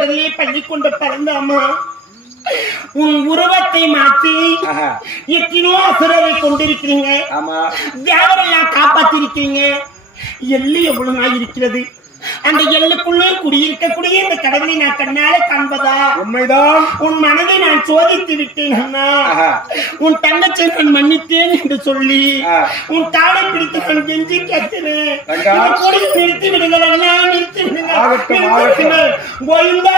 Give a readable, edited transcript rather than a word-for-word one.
கடலிலே பள்ளி கொண்டு பிறந்தாமா உன் உருவத்தை மாற்றி எத்தனோ அசுரரை கொண்டிருக்கிறீங்க. தேவரெல்லாம் காப்பாத்திருக்கிறீங்க. எள்ளு எவ்வளவு நாள் இருக்கிறது. அந்த எல்லுக்குள்ளே குடியிருக்கக்கூடிய இந்த கடவுளை நான் கண்ணால காண்பதா? உண்மைதான். உன் மனதை நான் சோதித்து விட்டேன் அண்ணா. உன் தங்கச்சை நான் மன்னித்தேன் என்று சொல்லி உன் காலை பிடித்து நான் கெஞ்சி கேட்கிறேன். நிறுத்தி விடுங்கள் அண்ணா, நிறுத்தி விடுங்கள். கோவிந்தா